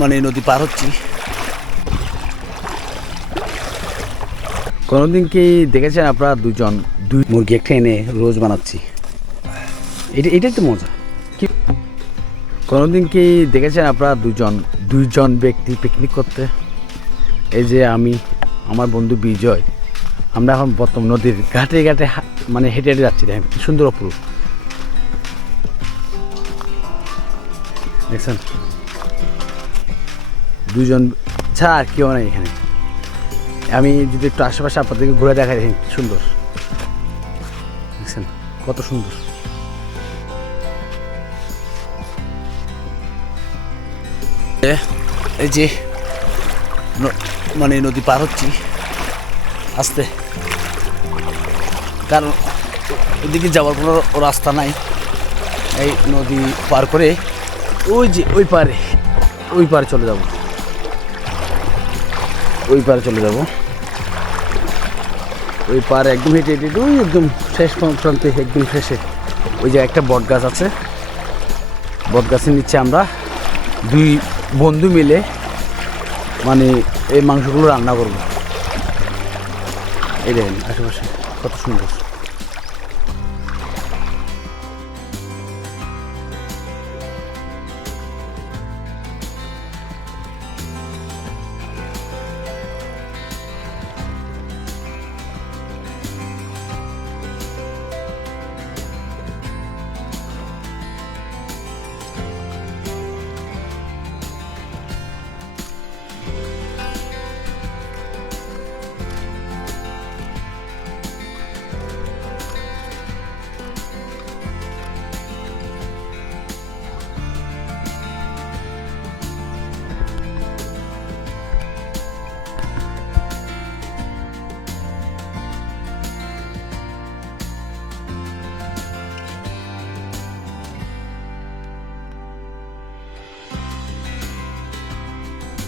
মানে নদী পার হচ্ছি। কোনোদিন কি দেখেছেন আপনারা দুই মুরগি একটা এনে রোজ বানাচ্ছি? এটাই তো মজা। কি কোনোদিন কি দেখেছেন আপনারা দুইজন ব্যক্তি পিকনিক করতে? এই যে আমি, আমার বন্ধু বিজয়, আমরা এখন বর্তমান নদীর ঘাটে ঘাটে মানে হেঁটে হেঁটে যাচ্ছি। দেখেন কি সুন্দর অপরূপ, দেখছেন? দুজন ছাড়া আর কেউ নাই এখানে। আমি যদি একটু আশেপাশে আপনাদেরকে ঘুরে দেখাই, দেখেন কি সুন্দর, দেখছেন কত সুন্দর। এই যে মানে নদী পার হচ্ছি আস্তে, কারণ ওইদিকে যাওয়ার কোনো রাস্তা নাই। এই নদী পার করে ওই যে ওই পারে চলে যাব, ওই পারে চলে যাব। ওই পারে একদম হেঁটে হেঁটে ওই একদম শেষ প্রান্তে, একদম শেষে ওই যে একটা বট গাছ আছে, বট গাছের নিচে আমরা দুই বন্ধু মিলে মানে এই মাংসগুলো রান্না করবো। এই দেখেন আশেপাশে কত সুন্দর।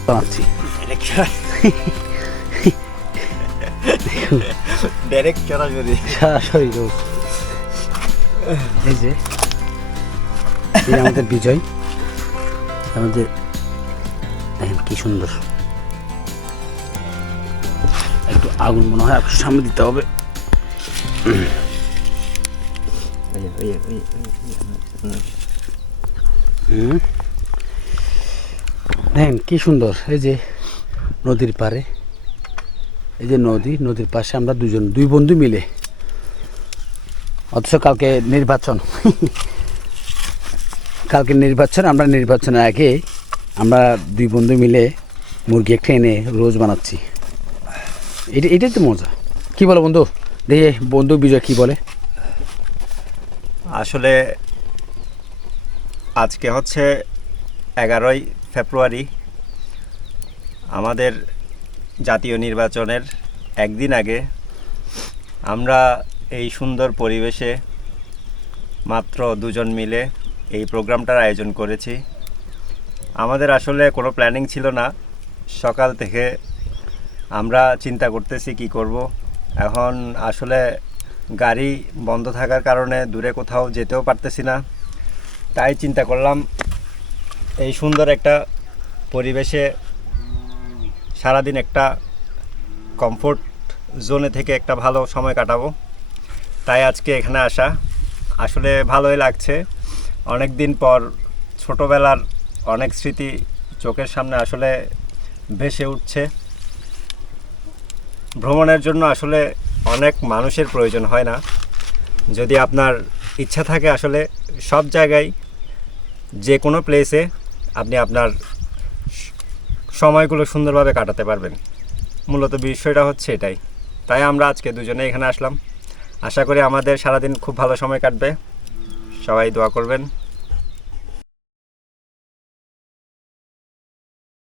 বানাচ্ছি ডাইরেক্ট সরাসরি রোজ। এই যে আমাদের বিজয়, আমাদের দেখেন কি সুন্দর। একটু আগুন মনে হয় একটু সামনে দিতে হবে। দেখেন কি সুন্দর। এই যে নদীর পাড়ে, এই যে নদীর পাশে আমরা দুই বন্ধু মিলে, অথচ কালকে নির্বাচন আমরা নির্বাচনের আগে আমরা দুই বন্ধু মিলে মুরগি একটা এনে রোজ বানাচ্ছি। এটাই তো মজা। কি বলো বন্ধু? দেখে বন্ধু বিজয় কি বলে। আসলে আজকে হচ্ছে 11ই ফেব্রুয়ারি, আমাদের জাতীয় নির্বাচনের একদিন আগে আমরা এই সুন্দর পরিবেশে মাত্র দুজন মিলে এই প্রোগ্রামটার আয়োজন করেছি। আমাদের আসলে কোনো প্ল্যানিং ছিল না। সকাল থেকে আমরা চিন্তা করতেছি কি করব। এখন আসলে গাড়ি বন্ধ থাকার কারণে দূরে কোথাও যেতেও পারতেছি না। তাই চিন্তা করলাম এই সুন্দর একটা পরিবেশে সারাদিন একটা কমফোর্ট জোনে থেকে একটা ভালো সময় কাটাবো। তাই আজকে এখানে আসা, আসলে ভালোই লাগছে। অনেক দিন পর ছোটোবেলার অনেক স্মৃতি চোখের সামনে আসলে ভেসে উঠছে। ভ্রমণের জন্য আসলে অনেক মানুষের প্রয়োজন হয় না। যদি আপনার ইচ্ছা থাকে, আসলে সব জায়গায় যে কোনো প্লেসে আপনি আপনার সময়গুলো সুন্দরভাবে কাটাতে পারবেন। মূলত বিষয়টা হচ্ছে এটাই। তাই আমরা আজকে দুজনে এখানে আসলাম। আশা করি আমাদের সারাদিন খুব ভালো সময় কাটবে। সবাই দোয়া করবেন।